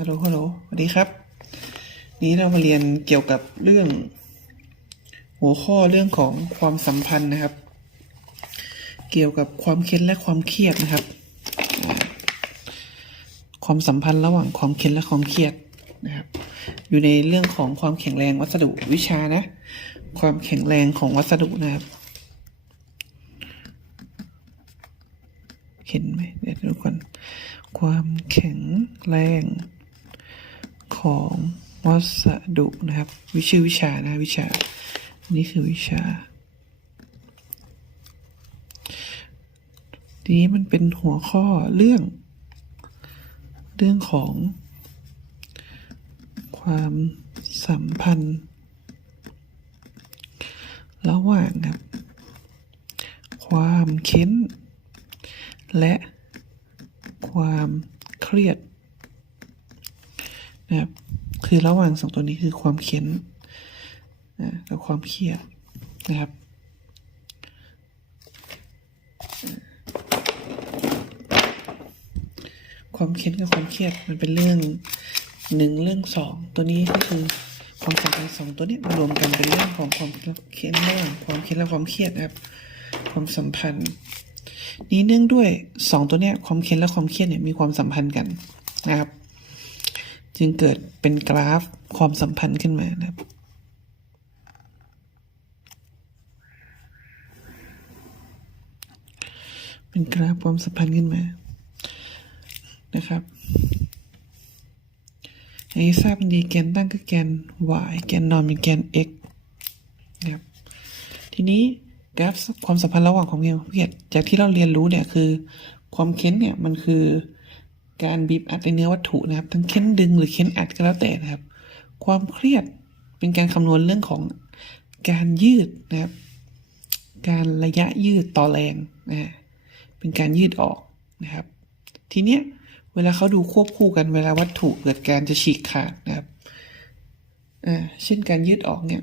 ฮัลโหล ฮัลโหล สวัสดีครับ นี้เรามาเรียนเกี่ยวกับเรื่อง หัวข้อเรื่องของความสัมพันธ์นะครับ เกี่ยวกับความเค้นและความเครียดนะครับ ความสัมพันธ์ระหว่างความเค้นและความเครียดนะครับ อยู่ในเรื่องของความแข็งแรงวัสดุวิชานะ ความแข็งแรงของวัสดุนะครับ เห็นไหมเดี๋ยวทุกคนความแข็งแรง ของวัสดุนะครับ วิชื่อวิชานะวิชา นี่คือวิชา ทีนี้มันเป็นหัวข้อเรื่อง เรื่องของ ความสัมพันธ์ ระหว่างครับ ความเค้น และความเครียด นะครับ คือระหว่างสองตัวนี้คือความเค้นนะกับความเครียดนะครับความเค้นกับความเครียดมันเป็นเรื่องหนึ่งเรื่องสองตัวนี้ก็คือความสัมพันธ์สองตัวนี้มารวมกันเป็นเรื่องของความเค้นระหว่างความเค้นและความเครียดนะครับ ความสัมพันธ์ นี้เนื่องด้วยสองตัวเนี้ยความเค้นและความเครียดเนี่ยมีความสัมพันธ์กันนะครับ จึงเกิดเป็นกราฟความสัมพันธ์ขึ้นมานะครับ เป็นกราฟความสัมพันธ์ขึ้นมานะครับอันนี้ทราบดีแกนตั้งคือแกน y แกนนอนเป็นแกน x นะครับทีนี้กราฟความสัมพันธ์ระหว่างความเค้นกับความเครียดจากที่เราเรียนรู้เนี่ยคือ ความเค้นเนี่ยมันคือ การบีบอัดในเนื้อวัตถุนะครับ ทั้งเค้นดึงหรือเค้นอัดก็แล้วแต่นะครับ ความเครียดเป็นการคำนวณเรื่องของการยืดนะครับ การระยะยืดต่อแรงนะเป็นการยืดออกนะครับ ทีเนี้ยเวลาเขาดูควบคู่กันเวลาวัตถุเกิดการจะฉีกขาดนะครับอ่าเช่นการยืดออกเนี่ย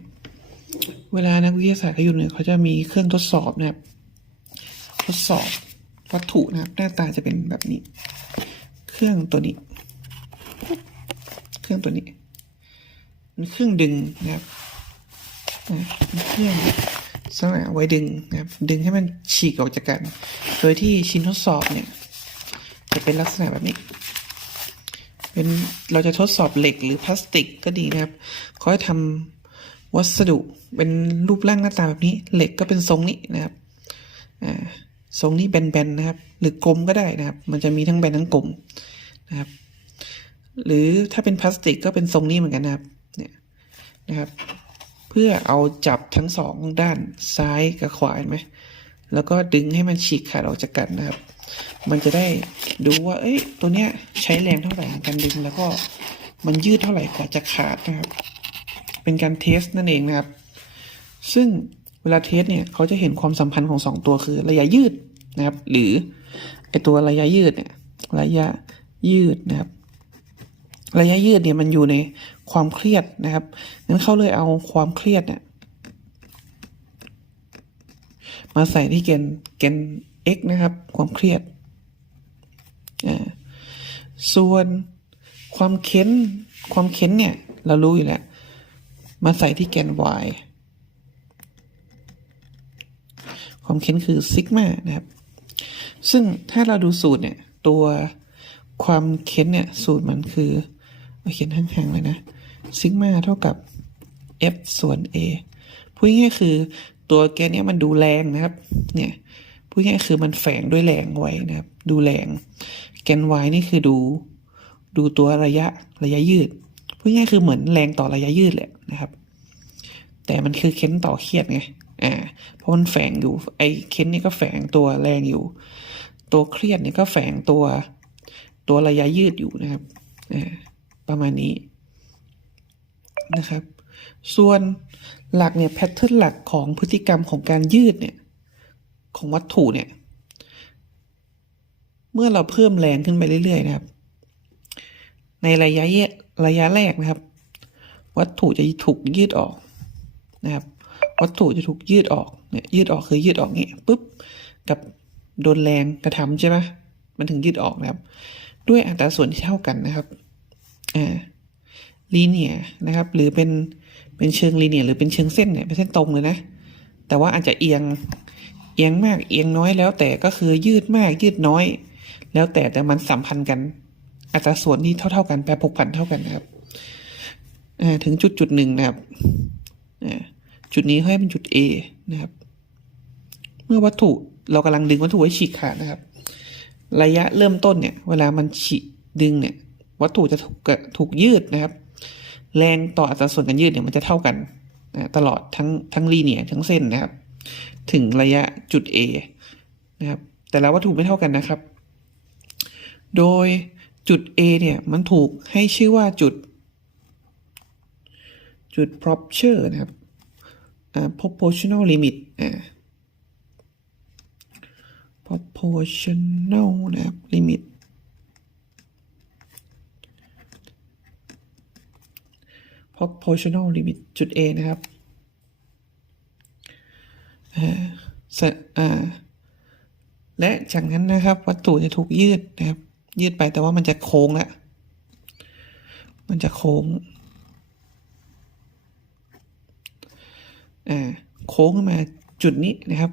เวลานักวิทยาศาสตร์เขาอยู่เนี่ยเขาจะมีเครื่องทดสอบนะครับ ทดสอบวัตถุนะครับ หน้าตาจะเป็นแบบนี้ เครื่องตัวนี้ เครื่องตัวนี้เป็นเครื่องดึงนะครับเป็นเครื่องสำหรับไว้ดึงนะครับดึงให้มันฉีกออกจากกัน โดยที่ชิ้นทดสอบเนี่ยจะเป็นลักษณะแบบนี้ เป็นเราจะทดสอบเหล็กหรือพลาสติกก็ดีนะครับเขาให้ทำวัสดุเป็นรูปร่างหน้าตาแบบนี้ เหล็กก็เป็นทรงนี้นะครับอ่า ทรงนี้แบนๆนะครับ หรือกลมก็ได้นะครับ มันจะมีทั้งแบนทั้งกลมนะครับ หรือถ้าเป็นพลาสติกก็เป็นทรงนี้เหมือนกันนะครับเนี่ยนะครับ เพื่อเอาจับทั้งสองด้านซ้ายกับขวาเห็นไหมแล้วก็ดึงให้มันฉีกขาดออกจากกันนะครับ มันจะได้ดูว่า เอ้ย ตัวเนี้ยใช้แรงเท่าไหร่ในการดึง แล้วก็มันยืดเท่าไหร่กว่าจะขาดนะครับ เป็นการเทสนั่นเองนะครับ ซึ่ง เวลาเทสเนี่ยเขาจะเห็นความสัมพันธ์ของสองตัวคือระยะยืดนะครับ หรือไอตัวระยะยืดเนี่ยระยะยืดนะครับ ระยะยืดเนี่ยมันอยู่ในความเครียดนะครับงั้นเขาเลยเอาความเครียดเนี่ยมาใส่ที่แกนแกน x นะครับ ความเครียดอ่าส่วนความเค้น ความเค้นเนี่ย เรารู้อยู่แล้ว มาใส่ที่แกน y ความเค้นคือซิกมานะครับ ซึ่งถ้าเราดูสูตรเนี่ย ตัวความเค้นเนี่ย สูตรมันคือเขียนห่างๆเลยนะซิกมาเท่ากับ f ส่วน a พูดง่ายๆคือตัวแกนเนี้ยมันดูแรงนะครับ เนี่ยพูดง่ายๆคือมันแฝงด้วยแรงไว้นะครับ ดูแรง แกน y นี่คือดู ดูตัวระยะระยะยืดพูดง่ายๆคือเหมือนแรงต่อระยะยืดแหละนะครับ แต่มันคือเค้นต่อเครียดไง อ่าเพราะมันแฝงอยู่ไอ้เค้นนี่ก็แฝงตัวแรงอยู่ ตัวเครียดนี่ก็แฝงตัว ตัวระยะยืดอยู่นะครับอ่าประมาณนี้นะครับ ส่วนหลักเนี่ยแพทเทิร์นหลักของพฤติกรรมของการยืดเนี่ยของวัตถุเนี่ย เมื่อเราเพิ่มแรงขึ้นไปเรื่อยๆนะครับ ในระยะระยะแรกนะครับ วัตถุจะถูกยืดออกนะครับ วัตถุจะถูกยืดออกเนี่ยยืดออกคือยืดออกเงี้ยปุ๊บกับโดนแรงกระทำใช่ไหมมันถึงยืดออกนะครับ ด้วยอัตราส่วนที่เท่ากันนะครับอ่าลีเนียนะครับ หรือเป็นเป็นเชิงลีเนียหรือเป็นเชิงเส้นเนี่ยเป็นเส้นตรงเลยนะ แต่ว่าอาจจะเอียงเอียงมากเอียงน้อยแล้วแต่ก็คือยืดมากยืดน้อย แล้วแต่แต่มันสัมพันธ์กัน อัตราส่วนที่เท่าๆกันแปรผกผันเท่ากันนะครับอ่าถึงจุดจุดหนึ่งนะครับอ่า จุดนี้ให้เป็นจุด A นะครับ เมื่อวัตถุเรากำลังดึงวัตถุให้ฉีกขาดนะครับ ระยะเริ่มต้นเนี่ย เวลามันฉีกดึงเนี่ย วัตถุจะถูกถูกยืดนะครับ แรงต่ออัตราส่วนการยืดเนี่ยมันจะเท่ากันนะตลอดทั้งทั้งลีเนียทั้งเส้นนะครับ ถึงระยะจุด A นะครับ แต่ละวัตถุไม่เท่ากันนะครับ โดยจุด A เนี่ยมันถูกให้ชื่อว่าจุด จุด rupture นะครับ proportional limit อ่า proportional นะครับ limit proportional limit จุด A นะครับอ่าและจากนั้นนะครับ วัตถุจะถูกยืดนะครับ ยืดไปแต่ว่ามันจะโค้งแล้ว มันจะโค้ง อ่า โค้งขึ้นมาจุดนี้นะครับ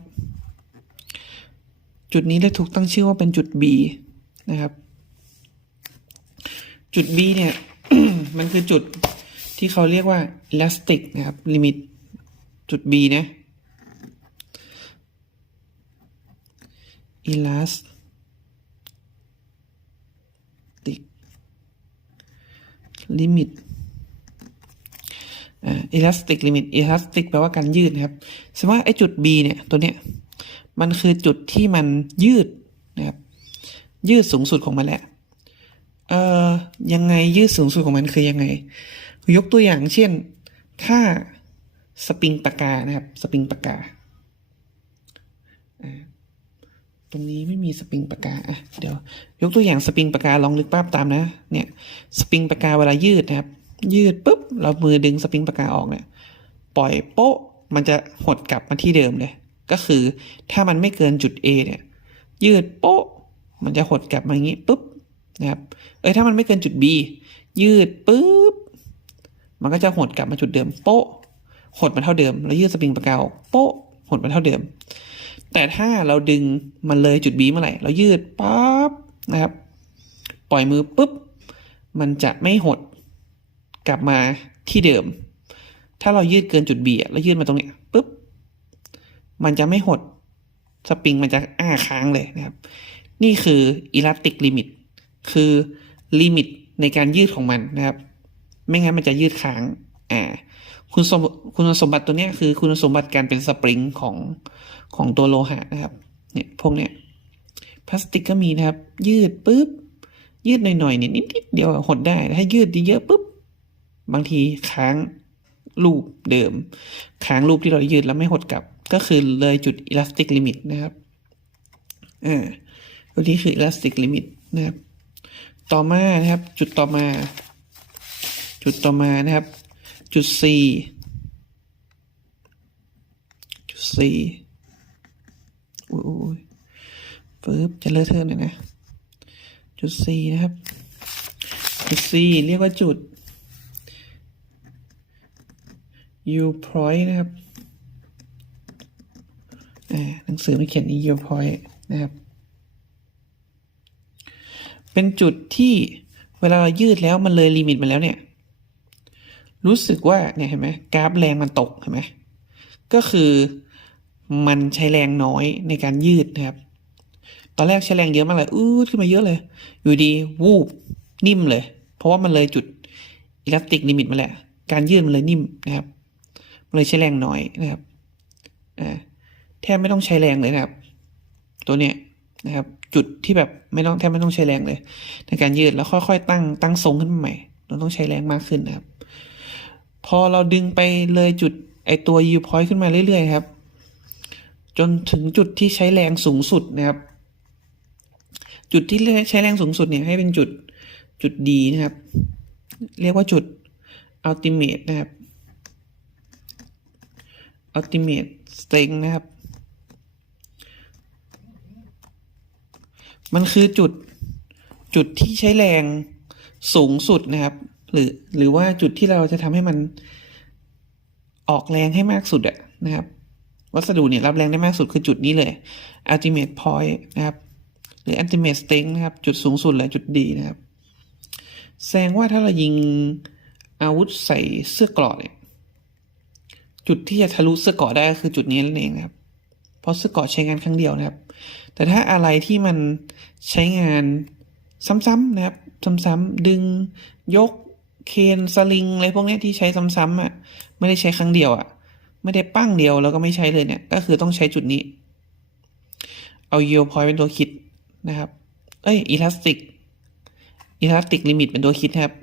จุดนี้ได้ถูกตั้งชื่อว่าเป็นจุด B นะครับ จุด B เนี่ย มันคือจุดที่เขาเรียกว่า elastic นะครับ limit จุด B นะ elastic limit elastic limit elastic แปลว่าการยืดนะครับแสดงว่าไอ้จุด B เนี่ยตัวเนี้ยมันคือจุดที่มันยืดนะครับยืดสูงสุดของมันแหละเอ่อยังไงยืดสูงสุดของมันคือยังไง ยกตัวอย่างเช่น ถ้าสปริงปากกานะครับสปริงปากกาอ่าตรงนี้ไม่มีสปริงปากกาอะเดี๋ยว ยกตัวอย่างสปริงปากกาลองนึกภาพตามนะ เนี่ยสปริงปากกาเวลายืดนะครับ ยืดปุ๊บเรามือดึงสปริงปากกาออกเนี่ยปล่อยโป๊ะมันจะหดกลับมาที่เดิมเลย ก็คือถ้ามันไม่เกินจุด A เนี่ยยืดโป๊ะมันจะหดกลับมาอย่างนี้ปุ๊บนะครับเอ้ยถ้ามันไม่เกินจุด B ยืดปุ๊บมันก็จะหดกลับมาจุดเดิมโป๊ะหดมาเท่าเดิม แล้วยืดสปริงปากกาออกโป๊ะหดมาเท่าเดิม แต่ถ้าเราดึงมันเลยจุด B เมื่อไหร่เรายืดปั๊บนะครับ ปล่อยมือปุ๊บมันจะไม่หด กลับมาที่เดิม ถ้าเรายืดเกินจุด B แล้วยืดมาตรงนี้ปุ๊บ มันจะไม่หด สปริงมันจะอ้าค้างเลยนะครับ นี่คือ elastic limit คือลิมิตในการยืดของมันนะครับ ไม่งั้นมันจะยืดค้าง อ่า คุณสมคุณสมบัติตัวนี้คือคุณสมบัติการเป็นสปริงของของตัวโลหะนะครับ เนี่ยพวกเนี้ยพลาสติกก็มีนะครับ ยืดปุ๊บยืดหน่อยๆเนี่ยนิดๆเดียวหดได้ถ้ายืดเยอะๆปุ๊บ บางทีค้างรูปเดิม ค้างรูปที่เรายืดแล้วไม่หดกลับ ก็คือเลยจุด elastic limit นะครับอ่าตัวนี้คือ elastic limit นะครับ ต่อมานะครับ จุดต่อมา จุดต่อมานะครับ จุด C จุด C อุ้ยปึ๊บจะเลอะเทอะหน่อยนะ จุด C นะครับ จุด C เรียกว่าจุด U point นะครับหนังสือมันเขียน U point นะครับ เป็นจุดที่เวลาเรายืดแล้วมันเลยลิมิตมาแล้วเนี่ย รู้สึกว่าเนี่ยเห็นไหมกราฟแรงมันตกเห็นไหมก็คือมันใช้แรงน้อยในการยืดนะครับ ตอนแรกใช้แรงเยอะมากเลย อืดขึ้นมาเยอะเลย อยู่ดีวูบนิ่มเลย เพราะว่ามันเลยจุดอิเล็กติกลิมิตมาแหละ การยืดมันเลยนิ่มนะครับ เลยใช้แรงน้อยนะครับแทบไม่ต้องใช้แรงเลยนะครับ ตัวเนี้ยนะครับ จุดที่แบบไม่ต้องแทบไม่ต้องใช้แรงเลย ในการยืดแล้วค่อยๆ ตั้งตั้งทรงขึ้นมาใหม่ เราต้องใช้แรงมากขึ้นนะครับ พอเราดึงไปเลยจุดไอตัว U point ขึ้นมาเรื่อยๆครับ จนถึงจุดที่ใช้แรงสูงสุดนะครับ จุดที่ใช้แรงสูงสุดเนี่ยให้เป็นจุดจุด D นะครับ เรียกว่าจุด ultimate นะครับ ultimate strength นะครับ มันคือจุดจุดที่ใช้แรงสูงสุดนะครับ หรือหรือว่าจุดที่เราจะทำให้มันออกแรงให้มากสุดอะนะครับ วัสดุเนี่ยรับแรงได้มากสุดคือจุดนี้เลย ultimate point นะครับ หรือ ultimate strength นะครับ จุดสูงสุดเลยจุดดีนะครับ แสดงว่าถ้าเรายิงอาวุธใส่เสื้อกราะเนี่ย จุดที่จะทะลุเสื้อเกาะได้ก็คือจุดนี้นั่นเองนะครับ เพราะเสื้อเกาะใช้งานครั้งเดียวนะครับ แต่ถ้าอะไรที่มันใช้งานซ้ำๆนะครับ ซ้ำๆดึงยกเคนสลิงอะไรพวกนี้ที่ใช้ซ้ำๆอะไม่ได้ใช้ครั้งเดียวอะ ไม่ได้ปั้งเดียวแล้วก็ไม่ใช้เลยเนี่ย ก็คือต้องใช้จุดนี้ เอา yield point เป็นตัวคิดนะครับ เอ้ย elastic elastic limit เป็นตัวคิดนะครับ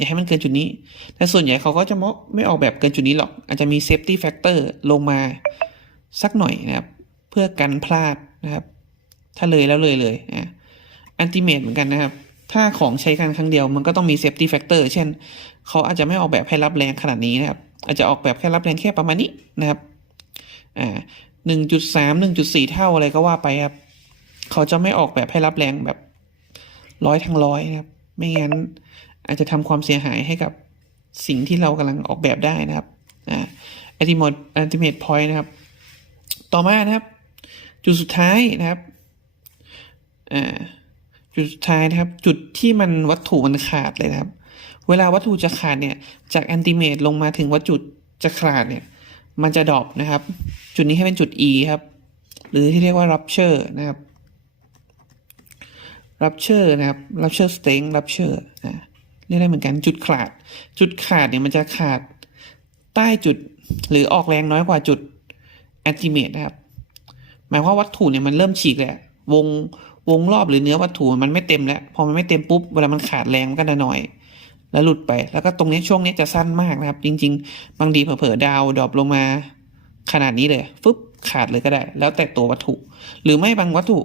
อย่าให้มันเกินจุดนี้ แต่ส่วนใหญ่เขาก็จะไม่ไม่ออกแบบเกินจุดนี้หรอก อาจจะมี safety factor ลงมาสักหน่อยนะครับ เพื่อกันพลาดนะครับ ถ้าเลยแล้วเลยเลยอะ ultimate เหมือนกันนะครับ ถ้าของใช้กันครั้งเดียวมันก็ต้องมี safety factor เช่น เขาอาจจะไม่ออกแบบให้รับแรงขนาดนี้นะครับ อาจจะออกแบบแค่รับแรงแค่ประมาณนี้นะครับอ่าหนึ่งจุดสามหนึ่งจุดสี่เท่าอะไรก็ว่าไปครับ เขาจะไม่ออกแบบให้รับแรงแบบร้อยทั้งร้อยนะครับ ไม่งั้น อาจจะทำความเสียหายให้กับสิ่งที่เรากำลังออกแบบได้นะครับอ่า ultimate ultimate point นะครับ ต่อมานะครับ จุดสุดท้ายนะครับอ่าจุดสุดท้ายนะครับ จุดที่มันวัตถุมันขาดเลยนะครับ เวลาวัตถุจะขาดเนี่ย จากแอนติเมตลงมาถึงวัตถุจะขาดเนี่ย มันจะดรอปนะครับ จุดนี้ให้เป็นจุด E ครับ หรือที่เรียกว่า rupture นะครับ rupture นะครับ rupture s t r e n g t rupture นะ เรียกได้เหมือนกันจุดขาด จุดขาดเนี่ยมันจะขาดใต้จุดหรือออกแรงน้อยกว่าจุด ultimate นะครับ หมายความว่าวัตถุเนี่ยมันเริ่มฉีกแล้ววงวงรอบหรือเนื้อวัตถุมันไม่เต็มแล้ว พอมันไม่เต็มปุ๊บเวลามันขาดแรงมันก็จะน้อย แล้วหลุดไป แล้วก็ตรงนี้ช่วงนี้จะสั้นมากนะครับ จริง ๆ บางทีเผลอๆดาวดรอปลงมา ขนาดนี้เลยฟึบขาดเลยก็ได้ แล้วแต่ตัววัตถุ หรือไม่บางวัตถุ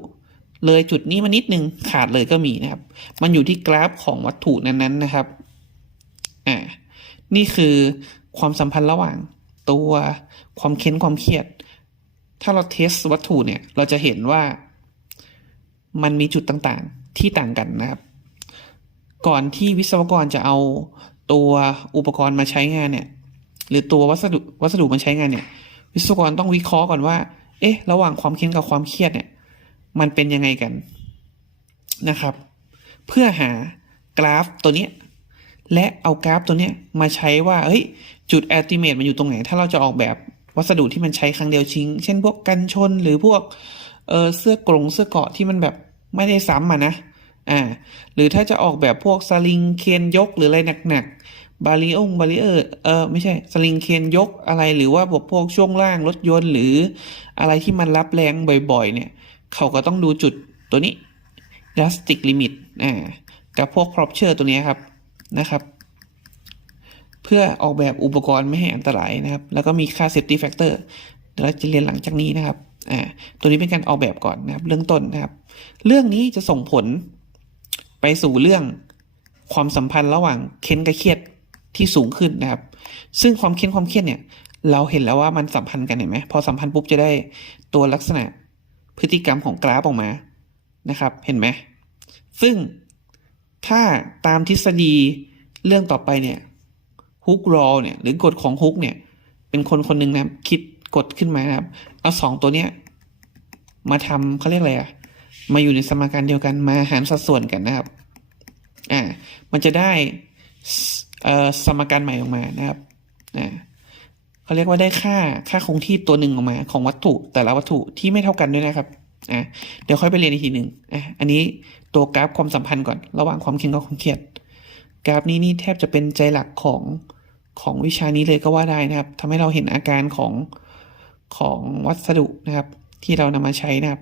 เลยจุดนี้มานิดนึงขาดเลยก็มีนะครับ มันอยู่ที่กราฟของวัตถุนั้นๆนะครับอ่านี่คือความสัมพันธ์ระหว่างตัวความเค้นความเครียด ถ้าเราเทสวัตถุเนี่ย เราจะเห็นว่ามันมีจุดต่างๆที่ต่างกันนะครับ ก่อนที่วิศวกรจะเอาตัวอุปกรณ์มาใช้งานเนี่ย หรือตัววัสดุวัสดุมาใช้งานเนี่ย วิศวกรต้องวิเคราะห์ก่อนว่า เอ๊ะ ระหว่างความเค้นกับความเครียดเนี่ย มันเป็นยังไงกันนะครับ เพื่อหากราฟตัวนี้และเอากราฟตัวนี้มาใช้ว่าเฮ้ยจุด estimate มันอยู่ตรงไหน ถ้าเราจะออกแบบวัสดุที่มันใช้ครั้งเดียวชิ้ง เช่นพวกกันชนหรือพวกเออเสื้อกรงเสื้อเกาะที่มันแบบไม่ได้ซ้ำอะนะอ่าหรือถ้าจะออกแบบพวกสลิงเคนยกหรืออะไรหนักๆบาริองบาริเออร์เออไม่ใช่สลิงเคนยกอะไรหรือว่าพวกพวกช่วงล่างรถยนต์หรืออะไรที่มันรับแรงบ่อย ๆ เนี่ย เขาก็ต้องดูจุดตัวนี้ elastic limit อ่ากับพวก rupture ตัวนี้ครับนะครับ เพื่อออกแบบอุปกรณ์ไม่ให้อันตรายนะครับ แล้วก็มีค่า safety factor เดี๋ยวเราจะเรียนหลังจากนี้นะครับอ่าตัวนี้เป็นการออกแบบก่อนนะครับ เรื่องต้นนะครับ เรื่องนี้จะส่งผลไปสู่เรื่องความสัมพันธ์ระหว่างเค้นกับเครียดที่สูงขึ้นนะครับ ซึ่งความเค้นความเครียดเนี่ย เราเห็นแล้วว่ามันสัมพันธ์กันเห็นไหมพอสัมพันธ์ปุ๊บจะได้ตัวลักษณะ พฤติกรรมของกราฟออกมานะครับ เห็นไหม ซึ่งถ้าตามทฤษฎีเรื่องต่อไปเนี่ยฮุกรอเนี่ยหรือกฎของฮุกเนี่ย เป็นคนคนหนึ่งนะครับคิดกฎขึ้นมานะครับ เอาสองตัวเนี้ยมาทำเขาเรียกอะไรอะมาอยู่ในสมการเดียวกันมาหารสัดส่วนกันนะครับอ่ามันจะได้เอ่อสมการใหม่ออกมานะครับอ่า เขาเรียกว่าได้ค่าค่าคงที่ตัวหนึ่งออกมา ของวัตถุแต่ละวัตถุที่ไม่เท่ากันด้วยนะครับอะเดี๋ยวค่อยไปเรียนอีกทีหนึ่งอะอันนี้ตัวกราฟความสัมพันธ์ก่อน ระหว่างความเค็งกับความเครียด กราฟนี้นี่แทบจะเป็นใจหลักของของวิชานี้เลยก็ว่าได้นะครับทำให้เราเห็นอาการของของวัสดุนะครับ ที่เรานำมาใช้นะครับ